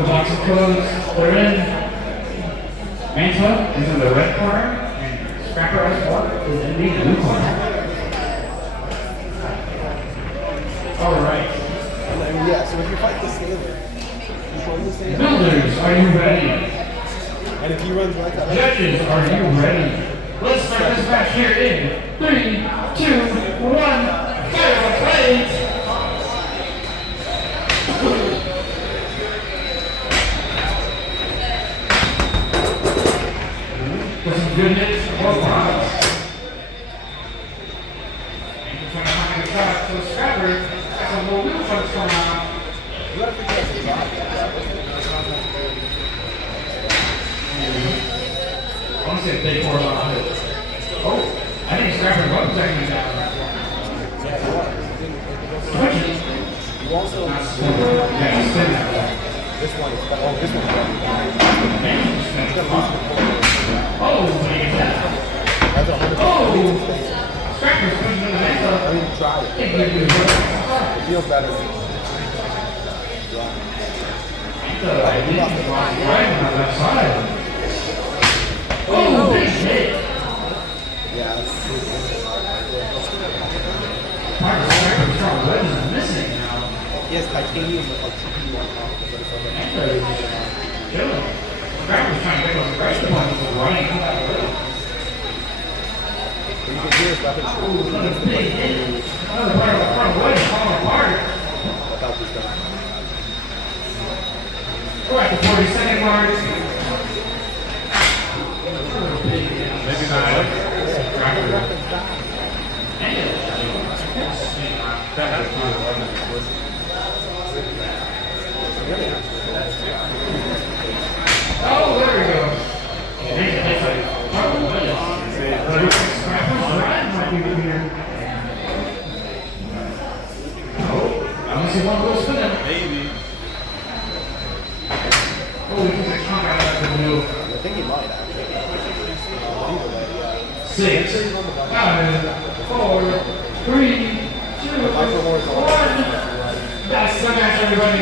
The box of codes are in. Manta is in the red corner, and Scrapper S1 is in the blue corner. Alright. Yeah, so if you fight the Scalar, you run the Scalar. Builders, are you ready? And if he runs like that. Judges, are you ready? Let's start this match here in 3, 2, 1, fire plate! For some good hits for both rounds. And trying to find the shot to the Scrapper. That's a little new punch coming out. I want to say a big horizontal hit. Oh, I think Scrapper was taking it down. Switching. You also Yeah, spin that way. this one is this one's Oh, what do you get? That's 100%. Oh! Scrapper's pushing in the next I one. mean, try it. It feels better. Right on the left side. Oh, big hit. Yeah, Scrapper's strong wedge is missing now. yes, titanium with like TP on top. But it's over. Killing. Scrapper's trying to pick up the rest of the punches and running through that way. But you can hear his weapon shoot. Ooh, another big hit. Another part of the front wedge falling apart. Without this guy. We're at the 40-second mark. Maybe not. Oh, there we go. I want to see one go spinning. Maybe. Oh, he took a chunk out of that blue. I think he might actually. 6, 5, 4, 3, 2, 1. That's the match, everybody.